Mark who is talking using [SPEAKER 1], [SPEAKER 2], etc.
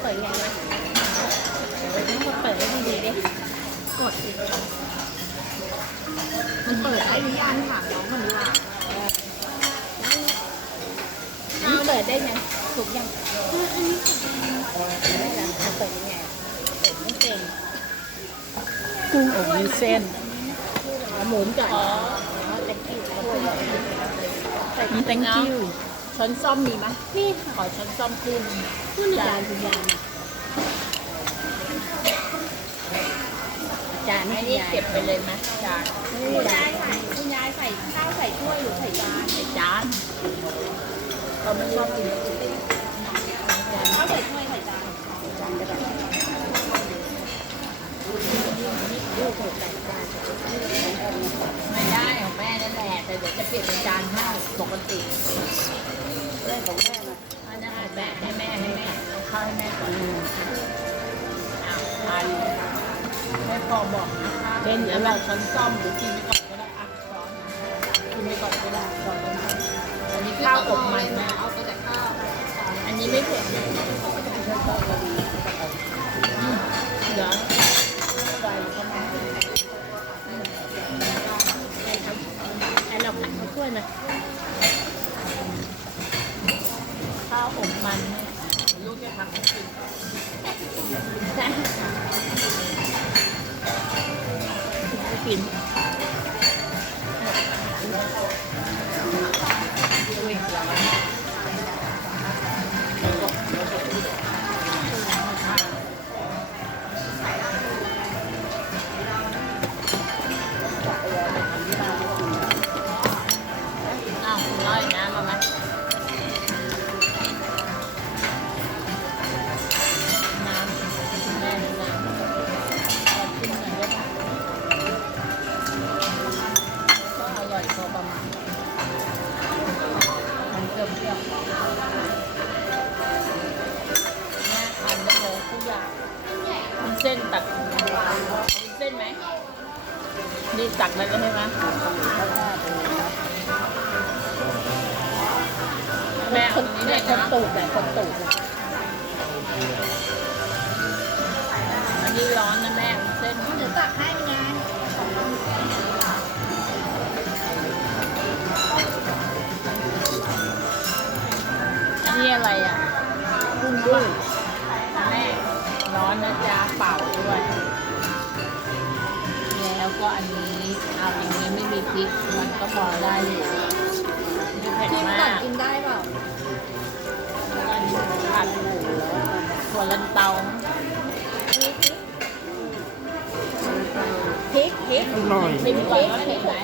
[SPEAKER 1] เปิดไงนะเปิดทั้งหมดเปิดได้ดีๆดิกดสิมันเปิดได้หรือยังถามน้องคนดีกว่านี่เปิดได้ไงถูกยังอันนี้ได้แล้วมันเปิดยังไงเปิดไม่เป็น
[SPEAKER 2] กุ้งอบมีเส้น
[SPEAKER 1] หมุนก่อนอ๋อตะกี้ช่วย
[SPEAKER 2] มี thank you
[SPEAKER 1] ช้อนซ่อมมีไหมนี่ขอช้อนซ่อมขึ้นจานคุณยายจานนี่เก็บไปเลยไหมจาน
[SPEAKER 3] คุณยายใส่คุณยายใส่ข้าวใส่ถ้วยหรือใส่จาน
[SPEAKER 1] ใส่จานเราไม่ชอบกินจาน
[SPEAKER 3] ข้าวใส่ถ้วยใส่จาน
[SPEAKER 1] จานก็ได้ลูกใส่จานไม่ได้ของแม่นั่นแหละแต่เดี๋ยวจะเปลี่ยนเป็นจานให้ปกติ
[SPEAKER 2] เรื่องของแม่นะ
[SPEAKER 1] อันนั้นแบ่ให้แม่ให้แม่เอาข้าวให้แม่ก่อนอ้าวทานแม่พอบอกนะคะเป็นเดี๋ยวเราช้อนซ่อมหรือกินไปก่อนก็ได้อะช้อนกินไปก่อนก็ได้ก่อนช้อนซ่อมอันนี้ข้าวอบมันแม่
[SPEAKER 3] เอาไปแต่ข้าว
[SPEAKER 1] อันนี้ไม่เผ็ดนะอืมเดี๋ยวใส่เข้ามาให้เราผัดข้าวถ้วยนะ ข้าวอบมันเนี่ยลูกจะทำให้กินใช่ให้กินอุ้ยร้อนอ้าวร้อยน้ำมาไหม ส้นตัดมีเส้นไหมนี่ตักได้แล้วใช่ไหมแม่คนนี้เนี่ยคนตูดแบบคนตูดอะอันนี้ร้อนนะแม่เส้น
[SPEAKER 3] เดี๋ยวตักให้ไง
[SPEAKER 1] อันนี้อะไรอะกุ้งด้วยแม่ ร้อนนะจ๊ะเปล่าด้วย แล้วก็อันนี้เอาอย่างนี้ไม่มีพริกมันก็พอได้อยู่ไม่เผ็ด
[SPEAKER 3] กิน
[SPEAKER 1] มา
[SPEAKER 3] ก่อน
[SPEAKER 1] ก
[SPEAKER 3] กินได้เปล่า
[SPEAKER 1] แล้วก็อันนี้ผัดถั่วลันเตา
[SPEAKER 3] พริกพริก
[SPEAKER 2] อร่อย
[SPEAKER 1] ชิมก่อนว่าเผ็ดไหม